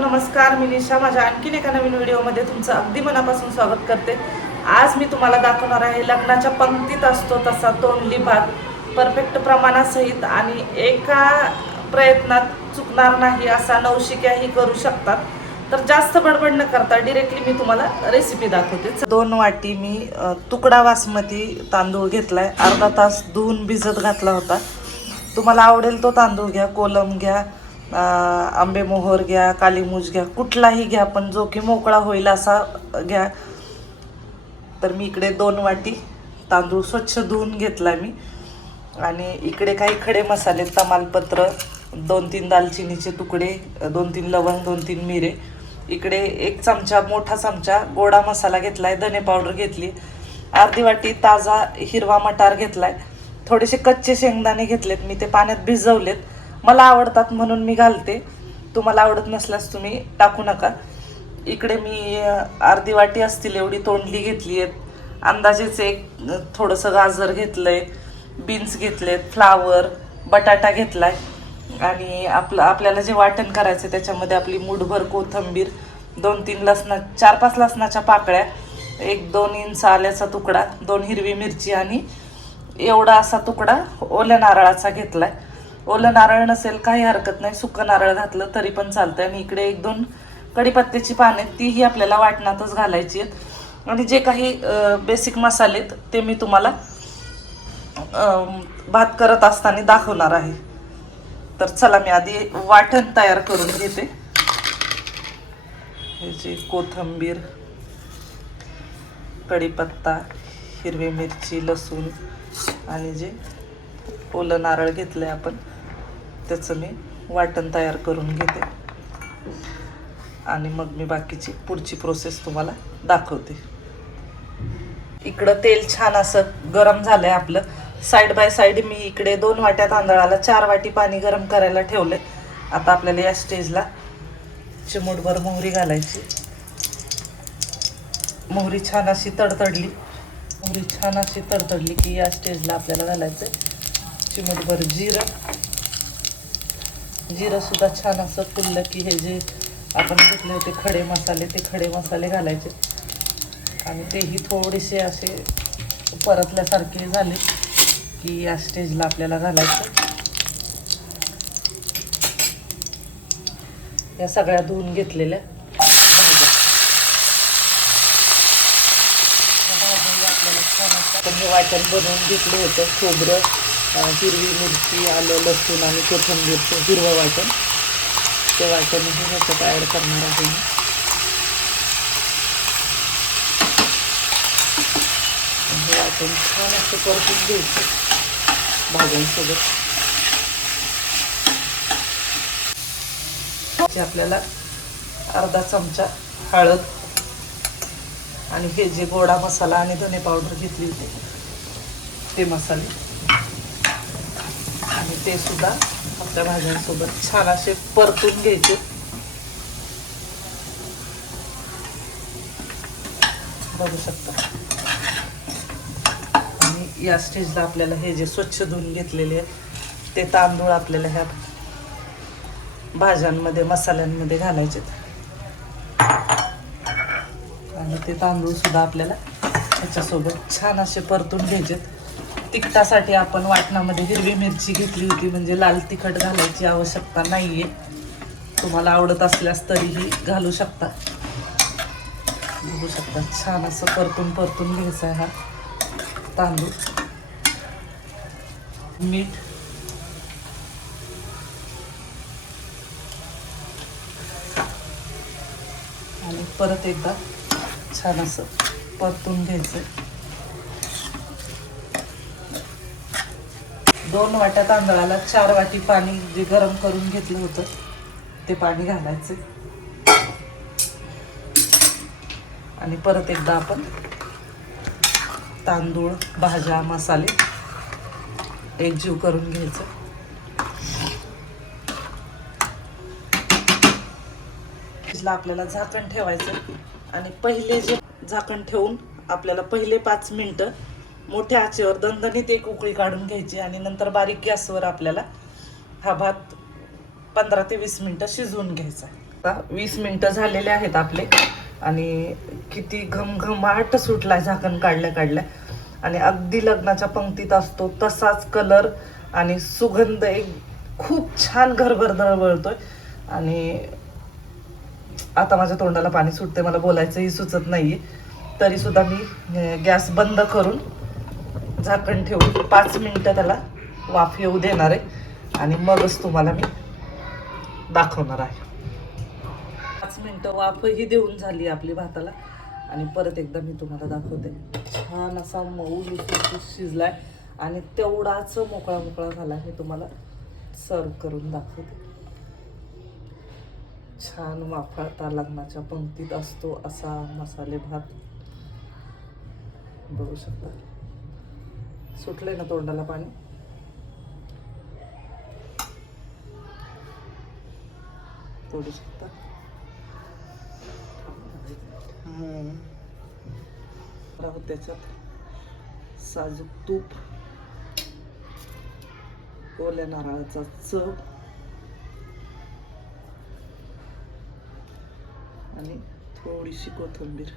नमस्कार, मी निशा. माझ्या आणखीन एका नवीन व्हिडिओमध्ये तुमचं अगदी मनापासून स्वागत करते. आज मी तुम्हाला दाखवणार आहे लग्नाच्या पंक्तीत असतो तसा तोंडली भात, परफेक्ट प्रमाणासहित आणि एका प्रयत्नात चुकणार नाही असा नवशिक्याही करू शकतात. तर जास्त बडबड न करता डिरेक्टली मी तुम्हाला रेसिपी दाखवते. 2 वाटी मी तुकडा बासमती तांदूळ घेतलाय. अर्धा तास धुवून भिजत घातला होता. तुम्हाला आवडेल तो तांदूळ घ्या, कोलम घ्या, आंबेमोहोर घ्या, कालीमूछ घ्या, कुठलाही घ्या, पण जो की मोकळा होईल असा घ्या. तर मी इकडे 2 वाटी तांदूळ स्वच्छ धुवून घेतला मी. आणि इकडे काही खडे मसाले, तमालपत्र, 2-3 दालचिनीचे तुकडे, 2-3 लवंग, 2-3 मिरे. इकडे 1 चमचा, मोठा चमचा गोडा मसाला घेतलाय. धने पावडर घेतली. अर्धी वाटी ताजा हिरवा मटार घेतलाय. थोडेसे कच्चे शेंगदाणे घेतलेत मी, ते पाण्यात भिजवलेत. मला आवडतात म्हणून मी घालते, तुम्हाला आवडत नसल्यास तुम्ही टाकू नका. इकडे मी अर्धी वाटी असतील एवढी तोंडली घेतली आहेत. अंदाजेच एक थोडंसं गाजर घेतलंय, बीन्स घेतलेत, फ्लावर, बटाटा घेतलाय. आणि आपल्याला जे वाटण करायचं त्याच्यामध्ये आपली मूठभर कोथिंबीर, 2-3 लसणा, 4-5 लसणाच्या पाकळ्या, 1-2 इंच आल्याचा तुकडा, 2 हिरवी मिरची आणि एवढा असा तुकडा ओल्या नारळाचा घेतलाय. ओलं नारळ नसेल काही हरकत नाही, सुकं नारळ घातलं तरी पण चालतंय. आणि इकडे 1-2 कढीपत्त्याची पाने, तीही आपल्याला वाटणातच घालायची आहेत. आणि जे काही बेसिक मसाले आहेत ते मी तुम्हाला भात करत असताना दाखवणार आहे. तर चला मी आधी वाटण तयार करून घेते. हे जे कोथिंबीर, कढीपत्ता, हिरवी मिरची, लसूण आणि जे ओलं नारळ घेतलंय आपण, त्याचं मी वाटण तयार करून घेते. आणि मग मी बाकीची पुढची प्रोसेस तुम्हाला दाखवते. इकडं तेल छान असं गरम झालंय आपलं. साईड बाय साईड मी इकडे 2 वाट्या तांदळाला 4 वाटी पाणी गरम करायला ठेवलंय. आता आपल्याला या स्टेजला चिमूटभर मोहरी घालायची. मोहरी छान अशी तडतडली की या स्टेजला आपल्याला घालायचं चिमूटभर जिरं सुद्धा छान असं फुललं की हे जे आपण घेतले होते खडे मसाले घालायचे. आणि तेही थोडेसे असे परतल्यासारखे झाले की या स्टेजला आपल्याला घालायचं या सगळ्या धुवून घेतलेल्या भाज्या. आपल्याला छान असं हे वाटण बनवून घेतलं होतं. खोबरं, हिरवी मिरची, आलं, लसूण आणि कोथिंबीरचं हिरवं वाटण, ते वाटण हे ह्याच्यात ॲड करणार आहे मी. हे वाटण छान असं परतून घ्यायचं भाज्यांसोबत. आपल्याला अर्धा चमचा हळद आणि हे जे गोडा मसाला आणि धने पावडर घेतली होती ते मसाले, आणि ते सुद्धा आपल्या भाज्यांसोबत छान असे परतून घ्यायचे. बघू शकता. आणि या स्टेजला आपल्याला हे जे स्वच्छ धुवून घेतलेले आहेत ते तांदूळ आपल्याला ह्या भाज्यांमध्ये, मसाल्यांमध्ये घालायचे. आणि ते तांदूळ सुद्धा आपल्याला ह्याच्यासोबत छान असे परतून घ्यायचे. तिखटासाठी आपण वाटणामध्ये हिरवी मिरची घेतली होती, म्हणजे लाल तिखट घालायची आवश्यकता नाहीये. तुम्हाला आवडत असल्यास तरीही घालू शकता. बघू शकता छान असं परतून घ्यायचा आहे हा तांदूळ. मीठ, आणि परत एकदा छान असं परतून घ्यायचं. 2 वाट्या तांदळाला 4 वाटी पाणी जे गरम करून घेतलं होतं ते पाणी घालायचं. आणि परत एकदा आपण तांदूळ, भाज्या, मसाले एकजीव करून घ्यायचं. आपल्याला झाकण ठेवायचं. आणि पहिले जे झाकण ठेवून आपल्याला पहिले 5 मिनिटं मोठ्या आचेवर दणदणीत एक उकळी काढून घ्यायची. आणि नंतर बारीक गॅसवर आपल्याला हा भात 15 ते 20 मिनिटं शिजवून घ्यायचा. आता 20 मिनिटं झालेले आहेत आपले आणि किती घमघमाट सुटलाय झाकण काढल्या आणि अगदी लग्नाच्या पंक्तीत असतो तसाच कलर आणि सुगंध एक खूप छान घरभर दळवळतोय. आणि आता माझ्या तोंडाला पाणी सुटते, मला बोलायचंही सुचत नाहीये. तरी सुद्धा मी गॅस बंद करून झाकण ठेवून 5 मिनिटं त्याला वाफ येऊ देणार आहे आणि मगच तुम्हाला मी दाखवणार आहे. 5 मिनिटं वाफही देऊन झाली आपली भाताला आणि परत एकदा मी तुम्हाला दाखवते. छान असा मऊ लुसलुसीत शिजलाय आणि तेवढाच मोकळा झाला. हे तुम्हाला सर्व करून दाखवते. छान वाफाळता लग्नाच्या पंक्तीत असतो असा मसाले भात बघू शकता. सुटले ना तोंडाला पाणी. तोडू शकता. राहू त्याच्यात साजूक तूप, ओल्या नारळाचा चव आणि थोडीशी कोथिंबीर.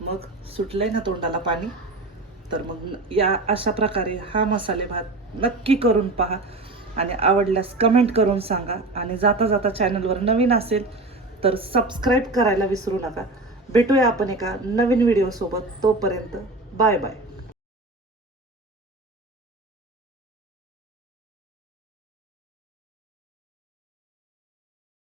मग सुटलंय ना तोंडाला पाणी. तर मग या अशा प्रकारे हा मसाले भात नक्की करून पहा आणि आवडल्यास कमेंट करून सांगा. आणि जाता जाता चॅनलवर नवीन असेल तर सबस्क्राईब करायला विसरू नका. भेटूया आपण एका नवीन व्हिडिओ सोबत. तोपर्यंत बाय बाय.